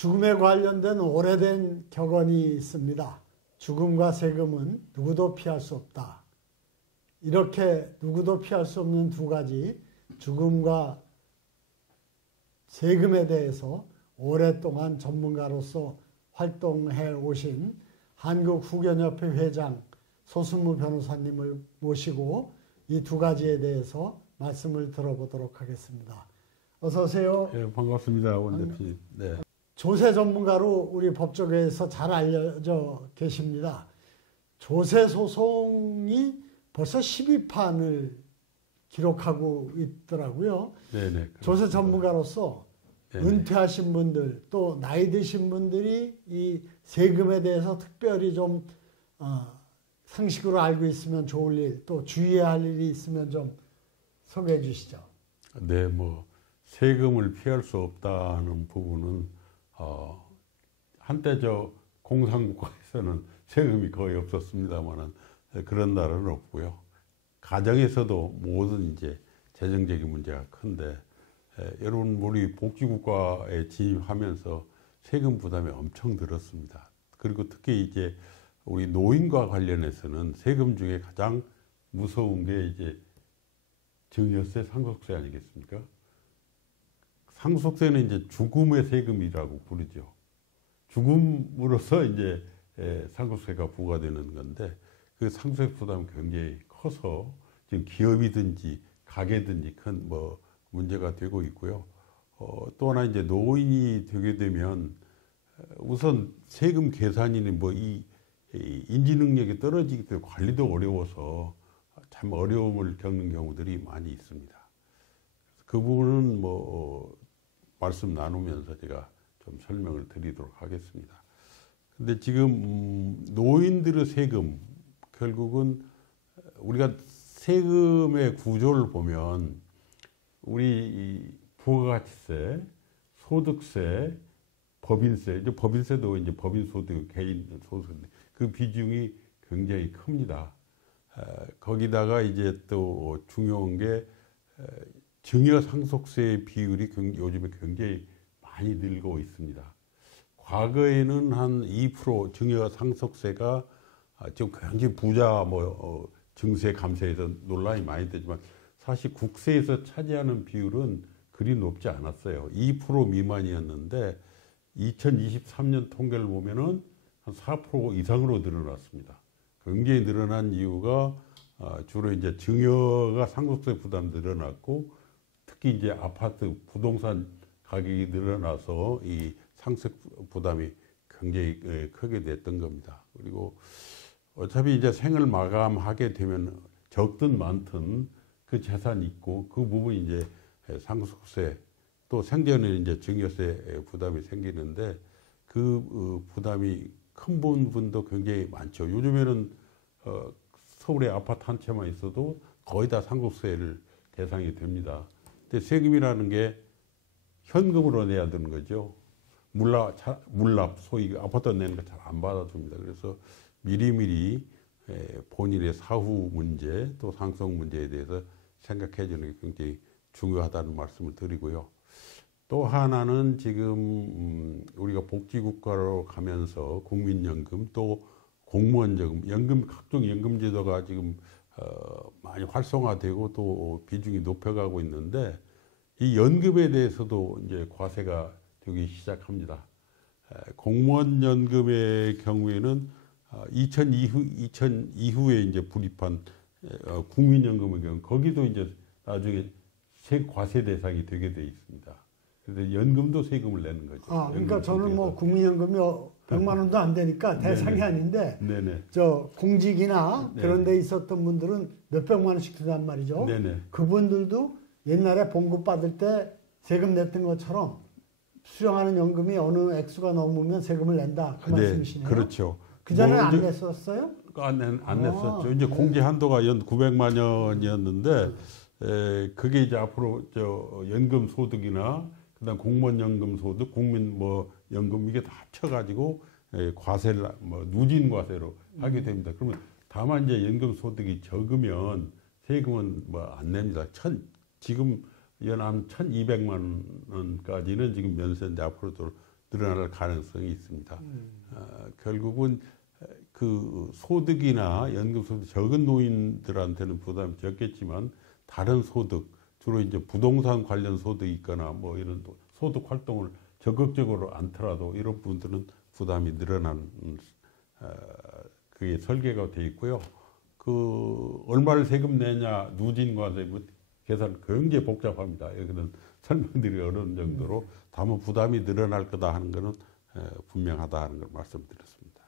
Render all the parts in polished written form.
죽음에 관련된 오래된 격언이 있습니다. 죽음과 세금은 누구도 피할 수 없다. 이렇게 누구도 피할 수 없는 두 가지 죽음과 세금에 대해서 오랫동안 전문가로서 활동해 오신 한국후견협회 회장 소순무 변호사님을 모시고 이 두 가지에 대해서 말씀을 들어보도록 하겠습니다. 어서 오세요. 네, 반갑습니다. 원 대표님. 네. 조세 전문가로 우리 법조계에서 잘 알려져 계십니다. 조세 소송이 벌써 12판을 기록하고 있더라고요. 네네. 조세 전문가로서 네네. 은퇴하신 분들 또 나이 드신 분들이 이 세금에 대해서 특별히 좀 상식으로 알고 있으면 좋을 일, 또 주의해야 할 일이 있으면 좀 소개해 주시죠. 네, 뭐 세금을 피할 수 없다는 부분은 한때 저 공산국가에서는 세금이 거의 없었습니다만은 그런 나라는 없고요. 가정에서도 모든 이제 재정적인 문제가 큰데 여러분 우리 복지국가에 진입하면서 세금 부담이 엄청 들었습니다. 그리고 특히 이제 우리 노인과 관련해서는 세금 중에 가장 무서운 게 이제 증여세, 상속세 아니겠습니까? 상속세는 이제 죽음의 세금이라고 부르죠. 죽음으로써 이제 상속세가 부과되는 건데 그 상속세 부담이 굉장히 커서 지금 기업이든지 가게든지 큰 뭐 문제가 되고 있고요. 또 하나 이제 노인이 되게 되면 우선 세금 계산이니 뭐 이 인지 능력이 떨어지기 때문에 관리도 어려워서 참 어려움을 겪는 경우들이 많이 있습니다. 그 부분은 뭐 말씀 나누면서 제가 좀 설명을 드리도록 하겠습니다. 근데 지금 노인들의 세금 결국은 우리가 세금의 구조를 보면 우리 부가가치세, 소득세, 법인세, 이제 법인세도 이제 법인소득, 개인 소득인데 그 비중이 굉장히 큽니다. 거기다가 이제 또 중요한 게 증여상속세 비율이 요즘에 굉장히 많이 늘고 있습니다. 과거에는 한 2% 증여상속세가 지금 굉장히 부자 증세 감세에서 논란이 많이 되지만 사실 국세에서 차지하는 비율은 그리 높지 않았어요. 2% 미만이었는데 2023년 통계를 보면은 한 4% 이상으로 늘어났습니다. 굉장히 늘어난 이유가 주로 이제 증여가 상속세 부담 늘어났고 특히 이제 아파트 부동산 가격이 늘어나서 이 상속 부담이 굉장히 크게 됐던 겁니다. 그리고 어차피 이제 생을 마감하게 되면 적든 많든 그 재산이 있고 그 부분이 이제 상속세 또 생전에 이제 증여세 부담이 생기는데 그 부담이 큰 부분도 굉장히 많죠. 요즘에는 서울에 아파트 한 채만 있어도 거의 다 상속세를 대상이 됩니다. 근데 세금이라는 게 현금으로 내야 되는 거죠. 물납, 소위 아파트 내는 거 잘 안 받아줍니다. 그래서 미리미리 본인의 사후 문제 또 상속 문제에 대해서 생각해 주는 게 굉장히 중요하다는 말씀을 드리고요. 또 하나는 지금 우리가 복지국가로 가면서 국민연금 또 공무원연금, 각종 연금제도가 지금 많이 활성화되고 또 비중이 높여가고 있는데 이 연금에 대해서도 이제 과세가 되기 시작합니다. 공무원연금의 경우에는 2000 이후에 이제 불입한 국민연금의 경우 거기도 이제 나중에 과세 대상이 되게 돼 있습니다. 그래서 연금도 세금을 내는 거죠. 그러니까 저는 뭐 국민연금이 100만 원도 안 되니까 대상이 네네. 아닌데 네네. 저 공직이나 네네. 그런 데 있었던 분들은 몇백만 원씩 든단 말이죠. 네네. 그분들도 옛날에 봉급 받을 때 세금 냈던 것처럼 수령하는 연금이 어느 액수가 넘으면 세금을 낸다. 그 말씀이시네요. 그렇죠. 그전에는 안 냈었어요? 안 냈었죠. 이제 공제 한도가 900만 원이었는데 그게 이제 앞으로 저 연금 소득이나 그다음 공무원 연금 소득, 국민 연금 이게 다 합쳐가지고 과세를 누진 과세로 하게 됩니다. 그러면 다만 이제 연금 소득이 적으면 세금은 안 냅니다. 지금 연 한 1,200만 원까지는 지금 면세인데 앞으로도 늘어날 가능성이 있습니다. 결국은 그 소득이나 연금소득 적은 노인들한테는 부담이 적겠지만 다른 소득, 주로 이제 부동산 관련 소득이 있거나 뭐 이런 소득 활동을 적극적으로 않더라도 이런 분들은 부담이 늘어나는 그게 설계가 돼 있고요. 그 얼마를 세금 내냐 누진과세 계산 굉장히 복잡합니다. 여기는 설명드리기 어려운 정도로 다만 부담이 늘어날 거다 하는 것은 분명하다 하는 걸 말씀드렸습니다.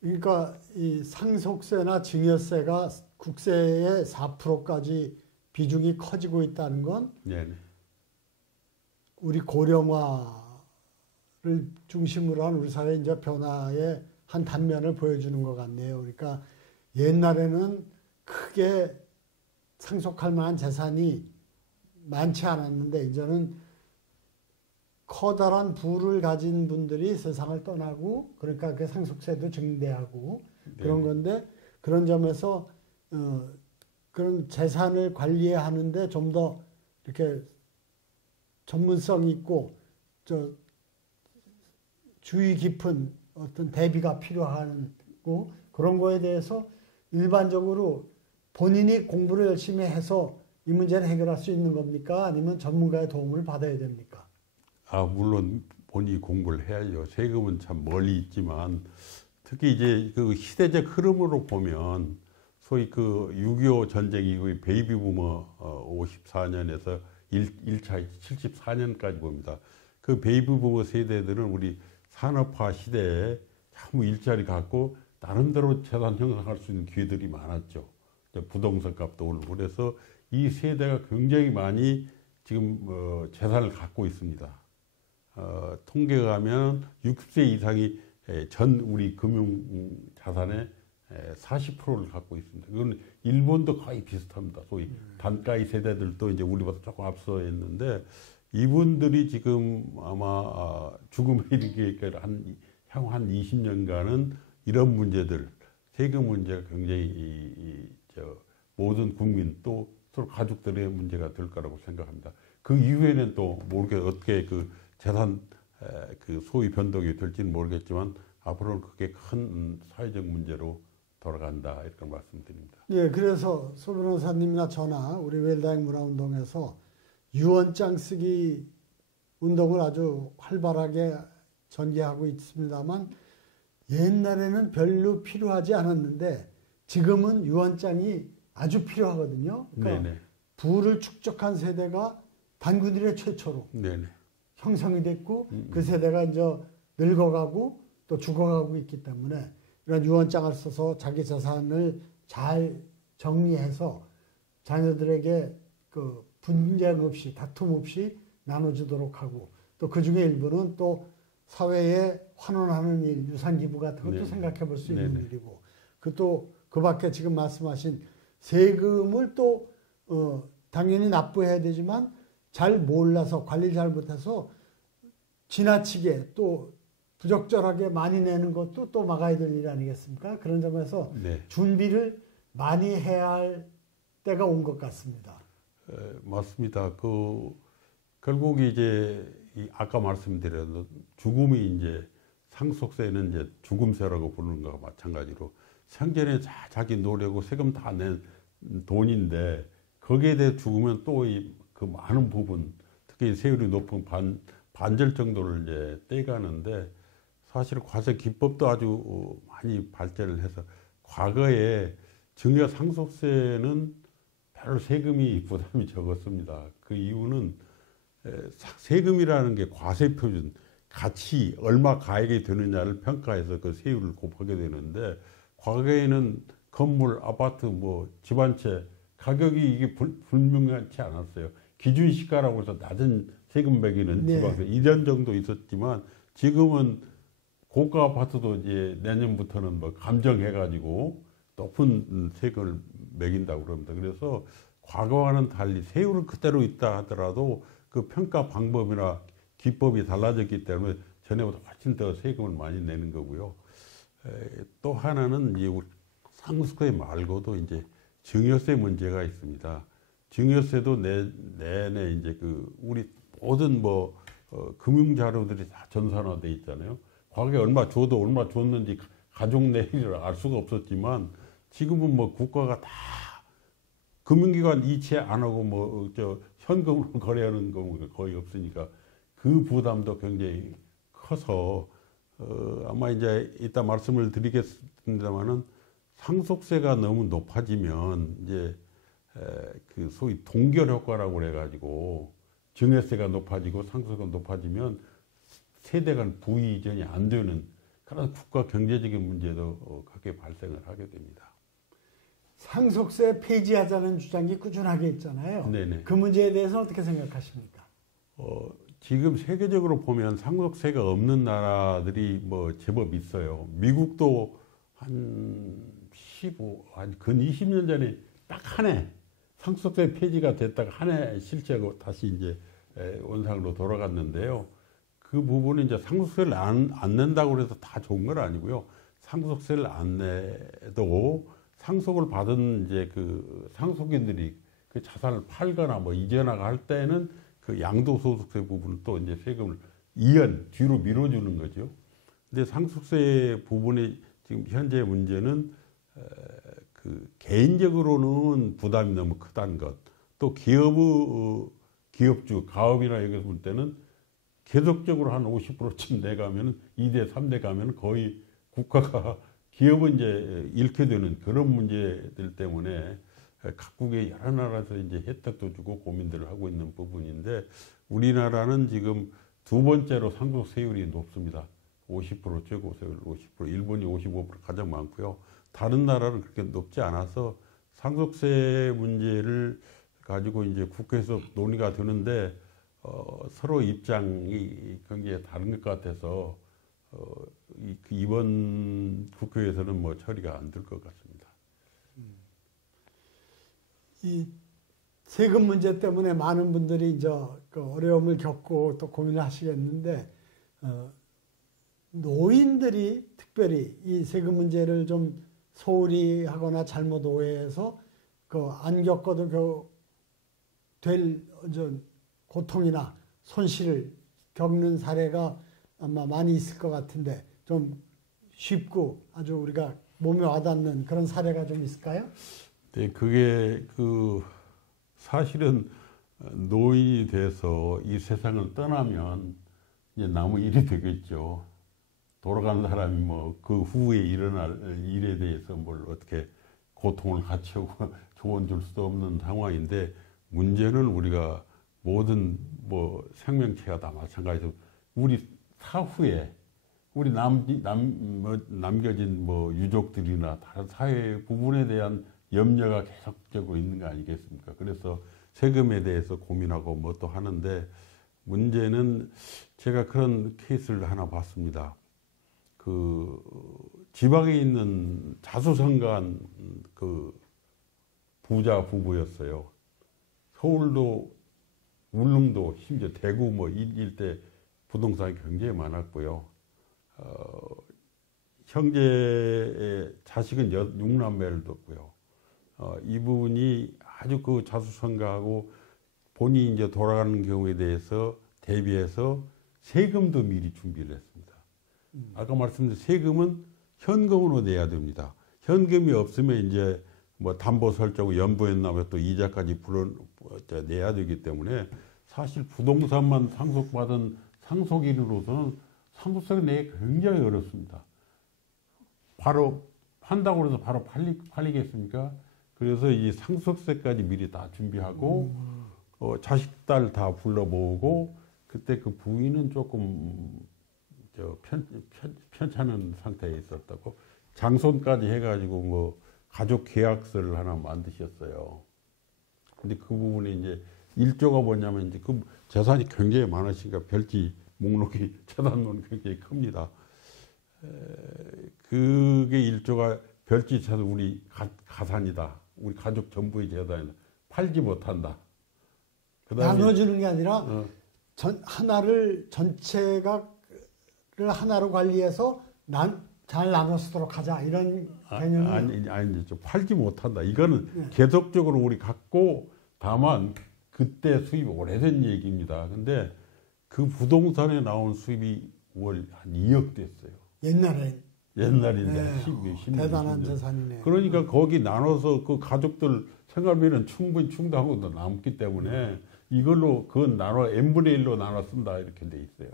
그러니까 이 상속세나 증여세가 국세의 4%까지 비중이 커지고 있다는 건 네네. 우리 고령화를 중심으로 한 우리 사회 이제 변화의 한 단면을 보여주는 것 같네요. 그러니까 옛날에는 크게 상속할 만한 재산이 많지 않았는데 이제는 커다란 부를 가진 분들이 세상을 떠나고 그러니까 그 상속세도 증대하고 그런 건데 그런 점에서 그런 재산을 관리하는데 좀 더 이렇게 전문성 있고 주의 깊은 어떤 대비가 필요하고 그런 거에 대해서 일반적으로 본인이 공부를 열심히 해서 이 문제를 해결할 수 있는 겁니까? 아니면 전문가의 도움을 받아야 됩니까? 물론 본인이 공부를 해야죠. 세금은 참 멀리 있지만 특히 이제 그 시대적 흐름으로 보면 소위 그 6.25 전쟁 이후에 베이비 부머 54년에서 1차 74년까지 봅니다. 그 베이비 부머 세대들은 우리 산업화 시대에 참 일자리 갖고 나름대로 재산 형성할 수 있는 기회들이 많았죠. 부동산 값도 오르고 그래서 이 세대가 굉장히 많이 지금 재산을 갖고 있습니다. 통계가 하면 60세 이상이 전 우리 금융 자산의 40%를 갖고 있습니다. 이건 일본도 거의 비슷합니다. 소위 단가이 세대들도 이제 우리보다 조금 앞서 있는데 이분들이 지금 아마 죽음에 이르게 향후 한 20년간은 이런 문제들, 세금 문제가 굉장히 모든 국민 또 서로 가족들의 문제가 될 거라고 생각합니다. 그 이후에는 또 모르게 어떻게 그 재산 그 소위 변동이 될지는 모르겠지만 앞으로는 그게 큰 사회적 문제로 돌아간다 이렇게 말씀드립니다. 예, 그래서 소 변호사님이나 저나 우리 웰다잉 문화운동에서 유언장 쓰기 운동을 아주 활발하게 전개하고 있습니다만 옛날에는 별로 필요하지 않았는데 지금은 유언장이 아주 필요하거든요. 그러니까 네네. 부를 축적한 세대가 단군일의 최초로 네네. 형성이 됐고 그 세대가 이제 늙어가고 또 죽어가고 있기 때문에 이런 유언장을 써서 자기 재산을 잘 정리해서 자녀들에게 그 분쟁 없이 다툼 없이 나눠주도록 하고 또 그 중에 일부는 또 사회에 환원하는 일, 유산 기부 같은 것도 네네. 생각해 볼 수 있는 네네. 일이고 그 밖에 지금 말씀하신 세금을 또 당연히 납부해야 되지만 잘 몰라서 관리를 잘 못해서 지나치게 또 부적절하게 많이 내는 것도 또 막아야 될 일 아니겠습니까? 그런 점에서 네. 준비를 많이 해야 할 때가 온 것 같습니다. 맞습니다. 결국 이제 아까 말씀드린 죽음이 이제 상속세는 이제 죽음세라고 부르는 것과 마찬가지로 생전에 자기 노력하고 세금 다 낸 돈인데 거기에 대해 죽으면 또 그 많은 부분 특히 세율이 높은 반절 정도를 이제 떼가는데 사실 과세 기법도 아주 많이 발전을 해서 과거에 증여 상속세는 별로 세금이 부담이 적었습니다. 그 이유는 세금이라는 게 과세 표준 가치 얼마 가액이 되느냐를 평가해서 그 세율을 곱하게 되는데 과거에는 건물, 아파트, 집 한 채 가격이 이게 불명확치 않았어요. 기준 시가라고 해서 낮은 세금 매기는 네. 지방세 1년 정도 있었지만 지금은 고가 아파트도 이제 내년부터는 감정해가지고 높은 세금을 매긴다고 그럽니다. 그래서 과거와는 달리 세율은 그대로 있다 하더라도 그 평가 방법이나 기법이 달라졌기 때문에 전에보다 훨씬 더 세금을 많이 내는 거고요. 또 하나는 이제 상속세 말고도 이제 증여세 문제가 있습니다. 증여세도 내내 이제 우리 모든 금융 자료들이 다 전산화돼 있잖아요. 과거에 얼마 줘도 얼마 줬는지 가족 내일을 알 수가 없었지만 지금은 뭐 국가가 다 금융기관 이체 안 하고 뭐 현금으로 거래하는 경우가 거의 없으니까 그 부담도 굉장히 커서 아마 이제 이따 말씀을 드리겠습니다만은 상속세가 너무 높아지면 이제 그 소위 동결 효과라고 그래가지고 증여세가 높아지고 상속세가 높아지면 세대 간 부의 이전이 안 되는 그런 국가 경제적인 문제도 크게 발생을 하게 됩니다. 상속세 폐지하자는 주장이 꾸준하게 있잖아요. 네네. 그 문제에 대해서 어떻게 생각하십니까? 지금 세계적으로 보면 상속세가 없는 나라들이 뭐 제법 있어요. 미국도 근 20년 전에 딱 한 해 상속세 폐지가 됐다가 한 해 실제로 다시 이제 원상으로 돌아갔는데요. 그 부분은 이제 상속세를 안 낸다고 해서 다 좋은 건 아니고요. 상속세를 안 내도 상속을 받은 이제 그 상속인들이 그 자산을 팔거나 뭐 이전하거나 할 때는 그 양도소득세 부분은 또 이제 세금을 뒤로 밀어주는 거죠. 근데 상속세 부분이 지금 현재 문제는 그 개인적으로는 부담이 너무 크다는 것, 또 기업주, 가업이나 여기서 볼 때는 계속적으로 한 50%쯤 내가면은 2대, 3대 가면은 거의 국가가 기업은 이제 잃게 되는 그런 문제들 때문에 각국의 여러 나라에서 이제 혜택도 주고 고민들을 하고 있는 부분인데 우리나라는 지금 두 번째로 상속세율이 높습니다. 50% 최고세율 50%, 일본이 55% 가장 많고요. 다른 나라는 그렇게 높지 않아서 상속세 문제를 가지고 이제 국회에서 논의가 되는데 서로 입장이 굉장히 다른 것 같아서 이번 국회에서는 뭐 처리가 안 될 것 같습니다. 이 세금 문제 때문에 많은 분들이 이제 그 어려움을 겪고 또 고민을 하시겠는데 노인들이 특별히 이 세금 문제를 좀 소홀히 하거나 잘못 오해해서 그 안 겪어도 될 고통이나 손실을 겪는 사례가 아마 많이 있을 것 같은데 좀 쉽고 아주 우리가 몸에 와닿는 그런 사례가 좀 있을까요? 네, 그게 사실은 노인이 돼서 이 세상을 떠나면 이제 남의 일이 되겠죠. 돌아간 사람이 뭐 그 후에 일어날 일에 대해서 뭘 어떻게 고통을 같이 하고 조언 줄 수도 없는 상황인데 문제는 우리가 모든 뭐 생명체가 다 마찬가지로 우리 사후에 우리 남겨진 뭐 유족들이나 다른 사회 부분에 대한 염려가 계속적으로 있는 거 아니겠습니까? 그래서 세금에 대해서 고민하고 뭐 또 하는데 문제는 제가 그런 케이스를 하나 봤습니다. 그 지방에 있는 자수성가한 그 부자 부부였어요. 서울도 울릉도 심지어 대구 뭐 일대 부동산이 굉장히 많았고요. 형제의 자식은 6남매를 뒀고요. 이분이 아주 그 자수성가하고 본인이 이제 돌아가는 경우에 대해서 대비해서 세금도 미리 준비를 했습니다. 아까 말씀드린 세금은 현금으로 내야 됩니다. 현금이 없으면 이제 뭐 담보 설정, 연부했나면 또 이자까지 내야 되기 때문에 사실 부동산만 상속받은 상속인으로서는 상속세를 내기 굉장히 어렵습니다. 바로 판다고 해서 바로 팔리겠습니까? 그래서 이 상속세까지 미리 다 준비하고 자식 딸 다 불러모으고 그때 그 부인은 조금 편찮은 상태에 있었다고 장손까지 해가지고 뭐 가족 계약서를 하나 만드셨어요. 근데 그 부분에 이제 일조가 뭐냐면 이제 그 재산이 굉장히 많으시니까 별지 목록이 재산은 굉장히 큽니다. 그게 일조가 별지 재산 우리 가산이다. 우리 가족 전부의 재산이다. 팔지 못한다. 나눠주는 게 아니라 하나를 전체가 하나로 관리해서 잘 나눠 쓰도록 하자 이런 개념이 아니죠. 팔지 못한다. 이거는 계속적으로 우리 갖고 다만 그때 수입이 오래된 얘기입니다. 근데 그 부동산에 나온 수입이 월 한 2억 됐어요. 옛날인데 네, 10년 대단한 재산이네. 그러니까 거기 나눠서 그 가족들 생활비는 충분히 충당하고 남기 때문에 이걸로 그건 나눠 n분의 1로 나눠 쓴다 이렇게 돼 있어요.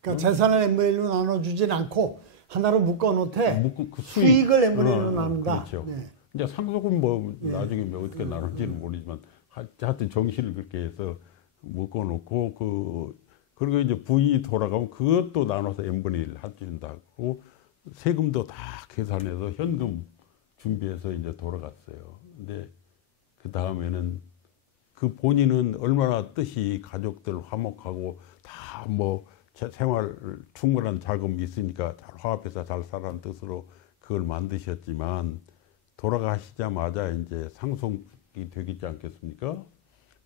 그러니까 재산을 n분의 1로 나눠주진 않고 하나로 묶어놓되 그 수익을 n분의 1로 나눈다. 그렇죠. 네. 이제 상속은 뭐 나중에 뭐 어떻게 나눌지는 모르지만 하여튼 정신을 그렇게 해서 묶어놓고 그리고 이제 부인이 돌아가면 그것도 나눠서 n분의 1 합친다고 세금도 다 계산해서 현금 준비해서 이제 돌아갔어요. 근데 그 다음에는 그 본인은 얼마나 뜻이 가족들 화목하고 다 뭐 생활 충분한 자금이 있으니까 잘 화합해서 잘 살라는 뜻으로 그걸 만드셨지만 돌아가시자마자 이제 상속이 되겠지 않겠습니까?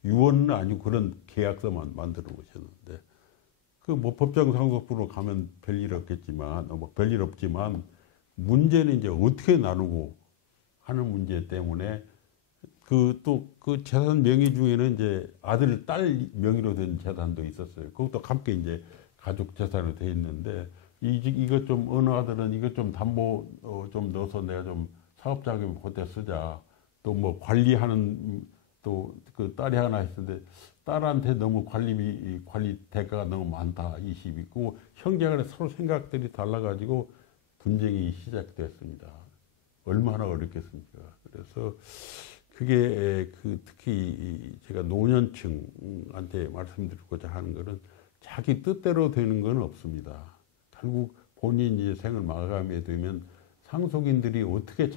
유언은 아니고 그런 계약서만 만들어 오셨는데 그 뭐 법정 상속부로 가면 별일 없겠지만 뭐 별일 없지만 문제는 이제 어떻게 나누고 하는 문제 때문에 그 재산 명의 중에는 이제 아들, 딸 명의로 된 재산도 있었어요. 그것도 함께 이제 가족 재산으로 돼 있는데 이것 좀 어느 아들은 이것 좀 담보 좀 넣어서 내가 좀 사업 자금 그때 쓰자. 또 뭐 관리하는 또 그 딸이 하나 있었는데 딸한테 너무 관리 대가가 너무 많다. 20 있고 형제간에 서로 생각들이 달라가지고 분쟁이 시작됐습니다. 얼마나 어렵겠습니까? 그래서 그게 특히 제가 노년층한테 말씀드리고자 하는 것은 자기 뜻대로 되는 건 없습니다. 결국 본인이 생을 마감에 되면 상속인들이 어떻게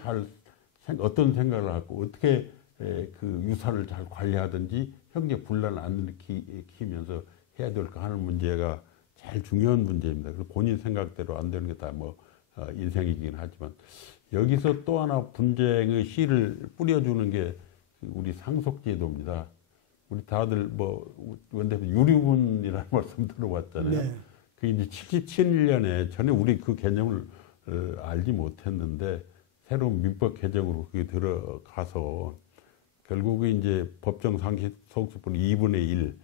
어떤 생각을 하고 어떻게 그 유산을 잘 관리하든지 형제 분란을 안 일으키면서 해야 될까 하는 문제가 제일 중요한 문제입니다. 그래서 본인 생각대로 안 되는 게 다 뭐 인생이긴 하지만 여기서 또 하나 분쟁의 씨를 뿌려주는 게 우리 상속제도입니다. 우리 다들 뭐 원대표 유류분이라는 말씀 들어봤잖아요. 네. 그 이제 77년에 전에 우리 그 개념을 알지 못했는데 새로운 민법 개정으로 그게 들어가서 결국에 이제 법정 상속분 2분의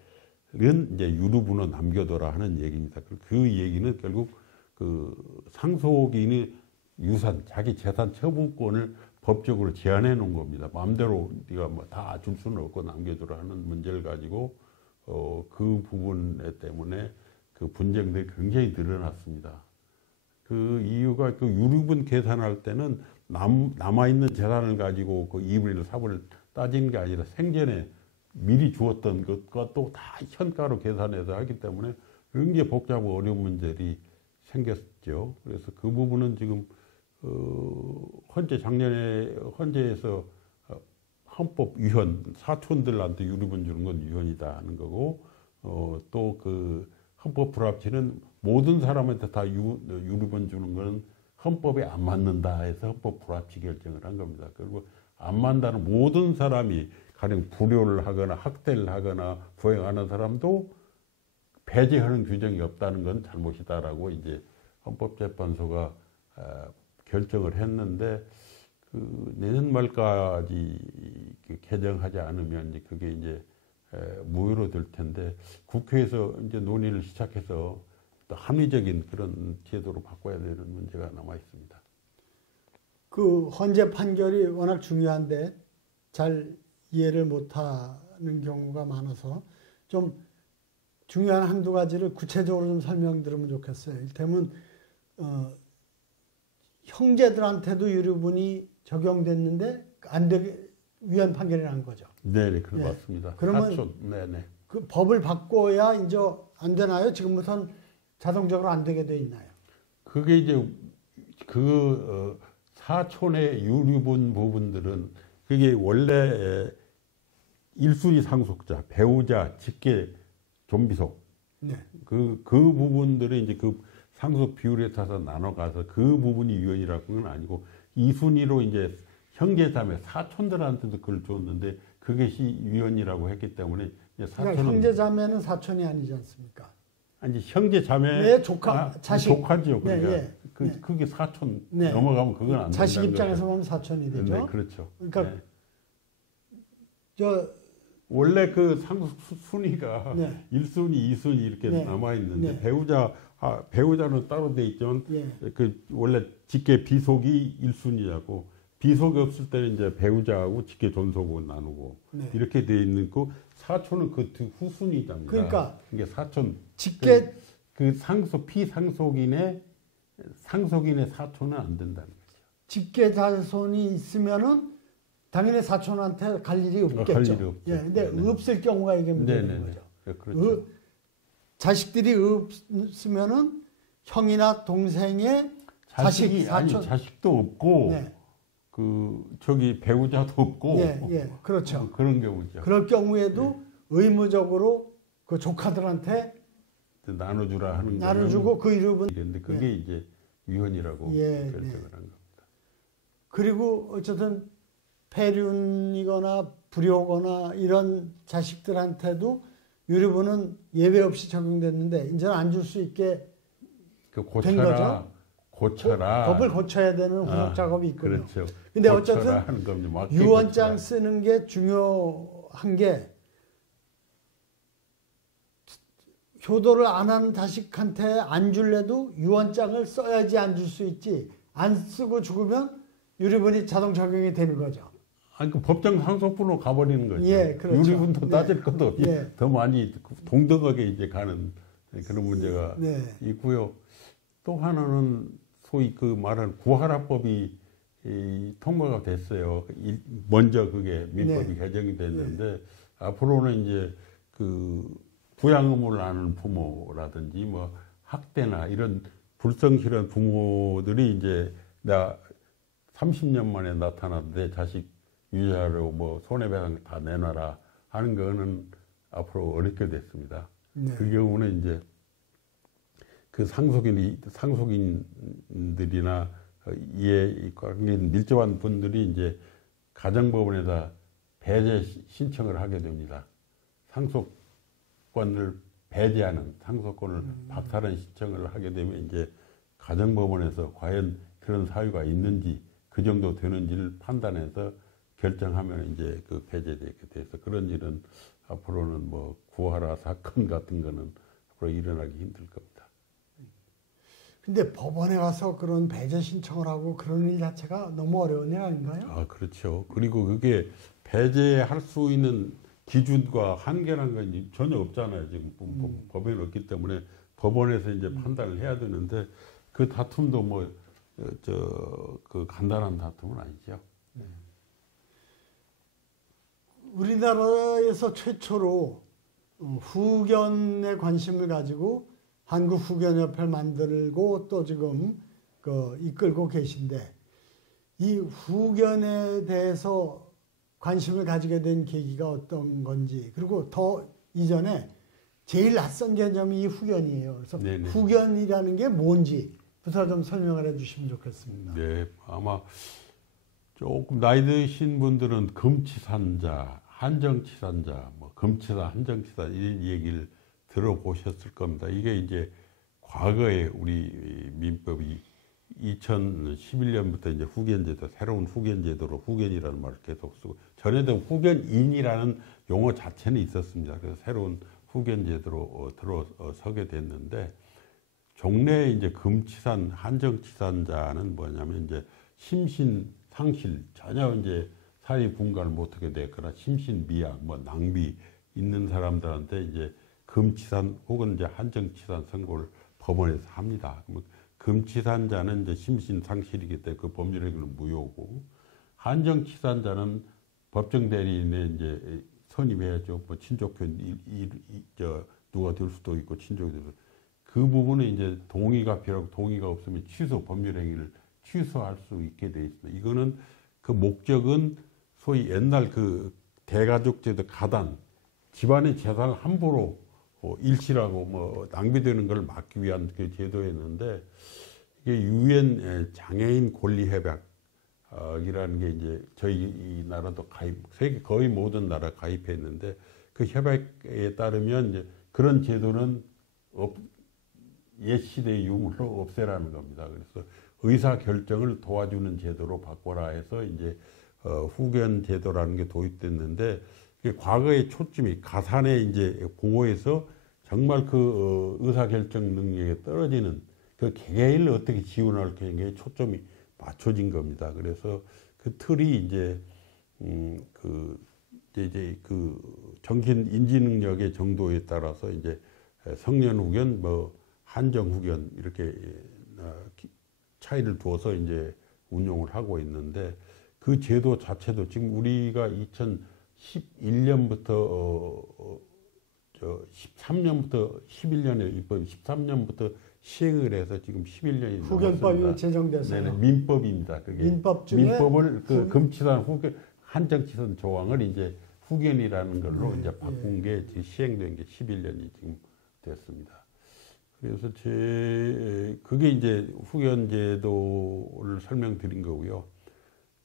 1은 이제 유류분으로 남겨둬라 하는 얘기입니다. 그 얘기는 결국 그 상속인이 유산, 자기 재산 처분권을 법적으로 제한해 놓은 겁니다. 마음대로 네가 뭐 다 줄 수는 없고 남겨두라 하는 문제를 가지고 그 부분 때문에 그 분쟁들이 굉장히 늘어났습니다. 그 이유가 그 유류분 계산할 때는 남아있는 재산을 가지고 그 2분의 1, 4분을 따지는 게 아니라 생전에 미리 주었던 것과 또 다 현가로 계산해서 하기 때문에 굉장히 복잡하고 어려운 문제들이 생겼죠. 그래서 그 부분은 지금 헌재에서 헌법 위헌, 사촌들한테 유류분 주는 건 위헌이다 하는 거고, 또 그 헌법 불합치는 모든 사람한테 다 유류분 주는 건 헌법에 안 맞는다 해서 헌법 불합치 결정을 한 겁니다. 그리고 안 맞는다는 모든 사람이 가령 불효를 하거나 학대를 하거나 부행하는 사람도 배제하는 규정이 없다는 건 잘못이다라고 이제 헌법재판소가 결정을 했는데 그 내년 말까지 개정하지 않으면 이제 그게 이제 무효로 될 텐데 국회에서 이제 논의를 시작해서 또 합리적인 그런 제도로 바꿔야 되는 문제가 남아 있습니다. 그 헌재 판결이 워낙 중요한데 잘 이해를 못하는 경우가 많아서 좀 중요한 한두 가지를 구체적으로 좀 설명드리면 좋겠어요. 이를테면 형제들한테도 유류분이 적용됐는데 안 되게 위헌 판결이 난 거죠. 네, 그런 것 같습니다. 그러면 그 법을 바꿔야 이제 안 되나요? 지금부터는 자동적으로 안 되게 돼 있나요? 그게 이제 사촌의 유류분 부분들은 그게 원래 1순위 상속자, 배우자, 직계, 좀비속 그 부분들은 이제 그 상속 비율에 따라서 나눠가서 그 부분이 위헌이라고는 아니고 2순위로 이제 형제자매, 사촌들한테도 그걸 줬는데 그것이 위헌이라고 했기 때문에 사촌은 그러니까 형제자매는 사촌이 아니지 않습니까? 아니 형제자매 네, 조카, 자식. 조카죠. 그러니까 네. 그게 사촌 넘어가면 그건 안 된다는 자식 입장에서 보면 사촌이 되죠. 네, 그렇죠. 그러니까 원래 그 상속 순위가 네. 1순위, 2순위 이렇게 네. 남아 있는데 네. 배우자는 따로 돼 있지만 예. 그 원래 직계 비속이 1순위하고 비속이 없을 때는 이제 배우자하고 직계 존속을 나누고 네. 이렇게 돼 있는 그 사촌은 그 후순위답니다. 그러니까 이게 사촌 직계 그 상속 피상속인의 사촌은 안 된다는 거죠. 직계 자손이 있으면은 당연히 사촌한테 갈 일이 없겠죠. 갈 일이 없죠. 예, 근데 네네. 없을 경우가 이게 문제인 거죠. 그렇죠. 자식들이 없으면은 형이나 동생의 자식, 사촌. 자식도 없고, 네. 저기 배우자도 없고. 예, 그렇죠. 그런 경우죠. 그럴 경우에도 의무적으로 그 조카들한테 나눠주라 하는 거. 나눠주고 그 이름은. 근데 그게 이제 위헌이라고 결정을 한 겁니다. 그리고 어쨌든 폐륜이거나 불효거나 이런 자식들한테도 유류분은 예외 없이 적용됐는데 이제는 안 줄 수 있게 된 거죠. 고쳐라. 법을 고쳐야 되는 훈육 작업이 있군요. 그렇죠. 근데 어쨌든 유언장 쓰는 게 중요한 게 효도를 안 하는 자식한테 안 줄래도 유언장을 써야지 안 줄 수 있지. 안 쓰고 죽으면 유류분이 자동 적용이 되는 거죠. 아니, 그 법정 상속분으로 가버리는 거죠. 예, 그렇죠. 유류분도 따질 것도 없이 예. 더 많이 동등하게 이제 가는 그런 문제가 있고요. 또 하나는 소위 그 말하는 구하라법이 통과가 됐어요. 먼저 그게 민법이 개정이 됐는데 앞으로는 이제 그 부양 의무를 아는 부모라든지 뭐 학대나 이런 불성실한 부모들이 이제 나 30년 만에 나타났는데 자식 유죄로 뭐 손해배상 다 내놔라 하는 거는 앞으로 어렵게 됐습니다. 그 경우는 이제 그 상속인들이나 이에 관계된 밀접한 분들이 이제 가정법원에다 배제 신청을 하게 됩니다. 상속권을 배제하는 상속권을 박탈한 신청을 하게 되면 이제 가정법원에서 과연 그런 사유가 있는지 그 정도 되는지를 판단해서 결정하면 이제 그 배제되게 돼서 그런 일은 앞으로는 뭐 구하라 사건 같은 거는 앞으로 일어나기 힘들 겁니다. 근데 법원에 가서 그런 배제 신청을 하고 그런 일 자체가 너무 어려운 일 아닌가요? 아, 그렇죠. 그리고 그게 배제할 수 있는 기준과 한계라는 건 전혀 없잖아요. 지금 법에는 없기 때문에 법원에서 이제 판단을 해야 되는데 그 다툼도 그 간단한 다툼은 아니죠. 우리나라에서 최초로 후견에 관심을 가지고 한국후견협회를 만들고 또 지금 이끌고 계신데 이 후견에 대해서 관심을 가지게 된 계기가 어떤 건지 그리고 더 이전에 제일 낯선 개념이 이 후견이에요. 그래서 네네. 후견이라는 게 뭔지부터 좀 설명을 해주시면 좋겠습니다. 네, 아마 조금 나이 드신 분들은 금치산자, 한정치산자, 뭐 금치사, 한정치사 이런 얘기를 들어보셨을 겁니다. 이게 이제 과거에 우리 민법이 2011년부터 이제 후견제도, 새로운 후견제도로 후견이라는 말을 계속 쓰고, 전에도 후견인이라는 용어 자체는 있었습니다. 그래서 새로운 후견제도로 들어서게 됐는데, 종래에 이제 금치산, 한정치산자는 뭐냐면 이제 심신, 상실, 전혀 이제 사회 분간을 못하게 됐거나 심신미약, 뭐 낭비 있는 사람들한테 이제 금치산 혹은 이제 한정치산 선고를 법원에서 합니다. 금치산자는 이제 심신상실이기 때문에 그 법률행위는 무효고, 한정치산자는 법정 대리인에 이제 선임해야죠. 뭐 친족편 누가 될 수도 있고 친족이 될 수도 있고. 그 부분은 이제 동의가 필요하고 동의가 없으면 취소, 법률행위를 취소할 수 있게 돼 있습니다. 이거는 그 목적은 소위 옛날 그 대가족제도 가단, 집안의 재산을 함부로 일치라고 뭐 낭비되는 걸 막기 위한 그 제도였는데, 이게 유엔 장애인 권리 협약이라는 게 이제 저희 나라도 세계 거의 모든 나라 가입했는데, 그 협약에 따르면 이제 그런 제도는 옛 시대의 유물로 없애라는 겁니다. 그래서 의사 결정을 도와주는 제도로 바꿔라 해서 이제 후견 제도라는 게 도입됐는데, 과거의 초점이 가산의 이제 공호에서 정말 그 의사결정 능력이 떨어지는 그 개개인을 어떻게 지원할 것인가에 초점이 맞춰진 겁니다. 그래서 그 틀이 이제 그 정신 인지 능력의 정도에 따라서 이제 성년 후견, 뭐 한정 후견 이렇게 차이를 두어서 이제 운용을 하고 있는데 그 제도 자체도 지금 우리가 2011년부터 13년부터 11년에 입법 13년부터 시행을 해서 지금 11년이 후견법이 제정돼서요. 네네, 민법입니다. 그게 민법 중에 민법을 그 금치산 후견 한정치선 조항을 이제 후견이라는 걸로 이제 바꾼 게 지금 시행된 게 11년이 지금 됐습니다. 그래서 그게 이제 후견제도를 설명드린 거고요.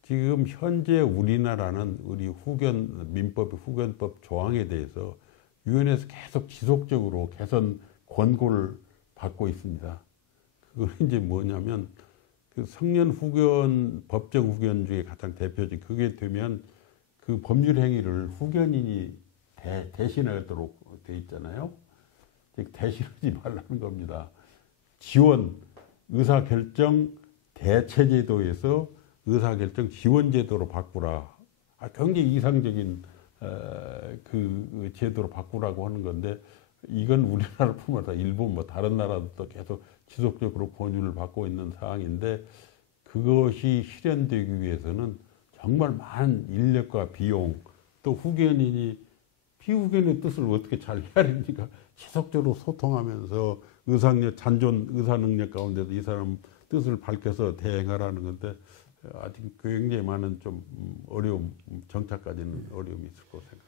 지금 현재 우리나라는 우리 후견법 조항에 대해서 유엔에서 계속 지속적으로 개선 권고를 받고 있습니다. 그건 이제 뭐냐면 그 성년 후견, 법정 후견 중에 가장 대표적인 그게 되면 그 법률 행위를 후견인이 대신하도록 돼 있잖아요. 대신하지 말라는 겁니다. 지원, 의사결정 대체제도에서 의사결정 지원제도로 바꾸라. 굉장히 이상적인 그 제도로 바꾸라고 하는 건데 이건 우리나라뿐만 아니라 일본 뭐 다른 나라도 계속 지속적으로 권유를 받고 있는 사항인데 그것이 실현되기 위해서는 정말 많은 인력과 비용 또 후견인이 피후견의 뜻을 어떻게 잘 헤아립니까? 지속적으로 소통하면서 잔존 의사 능력 가운데도 이 사람 뜻을 밝혀서 대행하라는 건데 아직 굉장히 많은 좀 어려움, 정착까지는 어려움이 있을 거라고 생각합니다.